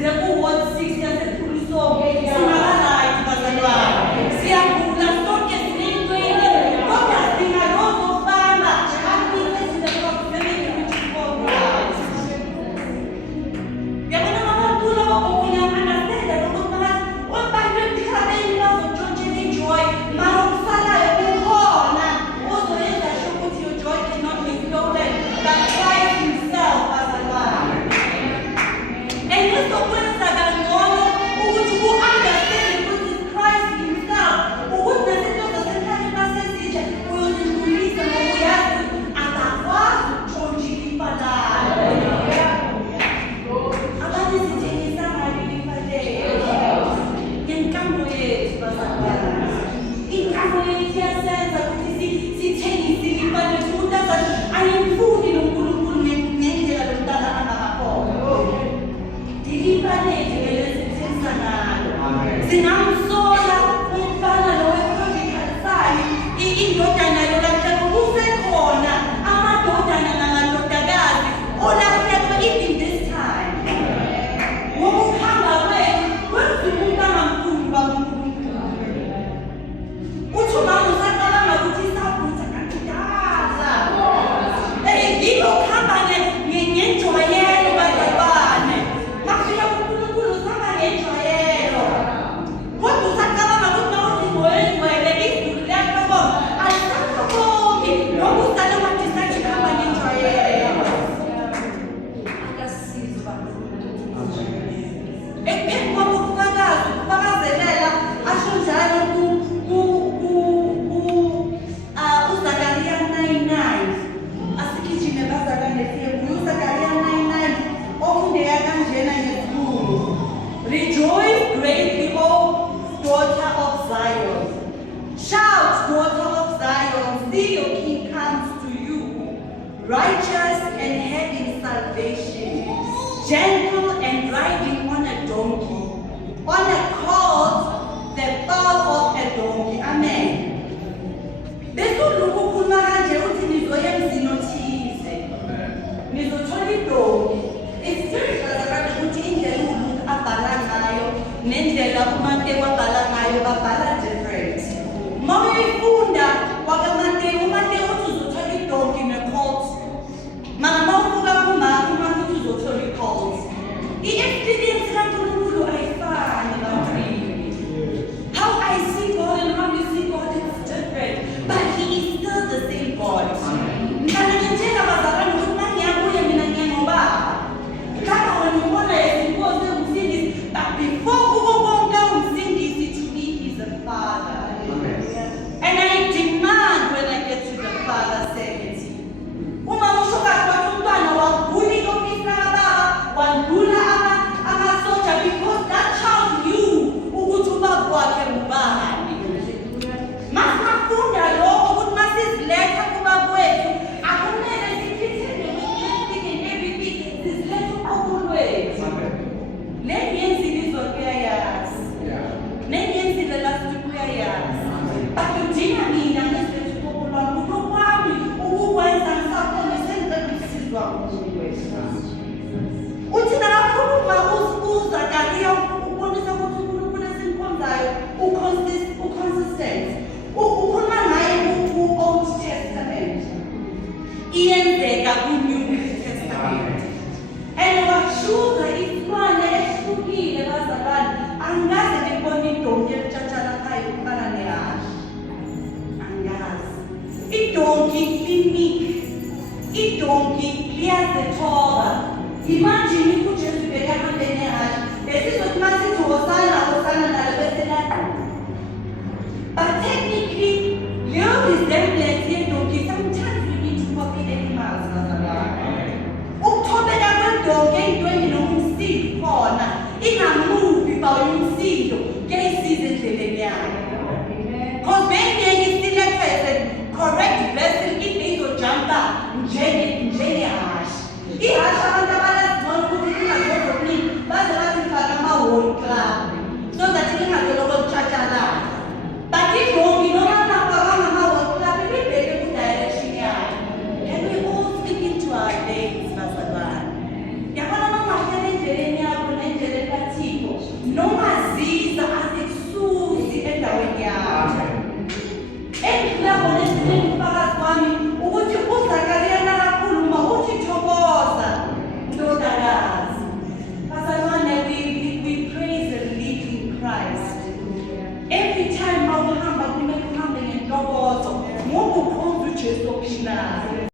size ku-Ward 6 yasePhulisong. Singakalike bazalwane. Siyagula sonke sinentweni. Kodwa singalozofana. Akuyithi the proximity which is for Christ. Yabona mabantula bakuya understand ukuthi abantu emhlabeni bazontshontsha i-joy. Mara kusalayo kukhona ozoyenza sure ukuthi your joy cannot be stolen. But Christ himself bazalwane. And this okwenza kangcono ukuthi u-understand ukuthi Christ himself ukuthi nezinto zasemhlabeni masezitsha uyozidlulisa ngokuyazi akakwazi ukutshontsha ilifa layo. Abanye sithengisa ngalo ilifa lethu. Inkambo yethu bazalwane. Inkambo yethu iyasenza ukuthi sithengise ilifa lethu ukuthi azathi ayimfuni noNkulunkulu ngendlela lomntana angakakhona. Ilifa lethu elesithengisa ngalo. Singamsola umfana lowekhomikhasayo indodana yolahleko kusekhona amadodana namadodakazi olahleko even this time. Ngokuhamba kwethu kwenza umuntu angamfuni baNkulunkulu. Uthi uma usacabanga ukuthi isavutha kanti kudala. Yilo ukuhamba ngenjwayelo bazalwane. Makufika kuNkulunkulu usihamba ngenjwayelo. Kodwa usacabanga ukuthi mawuthi ngowengcwele izulu liyahloboka. Alisahloboki noma usale wadecide ukuhamba ngenjwayelo. Akasize baNkulunkulu. Ekupheni kwabo ukufakazelela asho njalo uZakariya 9:9. Asigijime bazalwane siye kuZakariya 9:9 ofundeka kanjena ngesikhulu. Rejoice greatly, O daughter of Zion. Shout, daughter of Zion, see your king comes to you, righteous and having salvation, gentle and riding on a donkey, on a colt, the foal of a donkey. Amen. Besuluku kukhuluma kanje uthi nizoya emzini othize. Nizothola idonki. It's-serious bazalwane ukuthi indlela uLuke abhala ngayo nendlela uMateyu abhala ngayo babhala different. Uma uyifunda kwakaMateyu, uMateyu uthi uzothola idonki ne-colt. Mara uma ufuka kuMarku uthi uzothola i-colt. I-experience kaNkulunkulu ayifani bantwini. How I see God and how you see God is different, but He is still the same God. Ngiyanitshela bazalwane ukuthi mangiyabuya mina ngiyangobaba. Kama wanibona yezinkosi umsindisi, but before kuko konke umsindisi to me is a father. And I demand when I get to the father second. Uma ushoka kwathi umntwana wagula i-office kababa, wandlula amasoja because that child knew ukuthi ubaba wakhe ngubani. Masifunda lokho ukuthi masiziletha kubaba wethu akumele sikhithele everything and everything sizilethe uqobo lwethu. Nengiyenzile izolo uyayazi. Nengiyenzile last week uyayazi. But udinga mina ngesilethe uqobo lwami unokwami ukukwenza ngisakhona sengicela ukusizwa nguwe. Uthi nakakhuluma uZakariya ubonisa ukuthi uNkulunkulu esimkhonzayo uconsistent. Ukhuluma ngaye ku-Old Testament. Iyenzeka ku-New Testament. And washuza isilwane ehlukile bazalwane. Angaze ngibone idonki elitshatshalakayo kufana nehashe. Angazi. Idonki limike. Idonki liyazithoba. Imagine if uJesu bekahambe nehashe. Besizothi masithi hosana nalo bese laduka. But technically, your resemblance yedonki, sometimes we need to copy animals bazalwane. Ukuthobeka kwedonki ey'ntweni noma umsindo khona ingamuvi bawuyumsindo kuyayisiza endleleni yayo. Because bengeke isilethe correct vessel ibizojumpa njengehashe. Ihashe abantu abalazibona ukuthi ingazozokuningi baze bathi mfaka ama-wall club.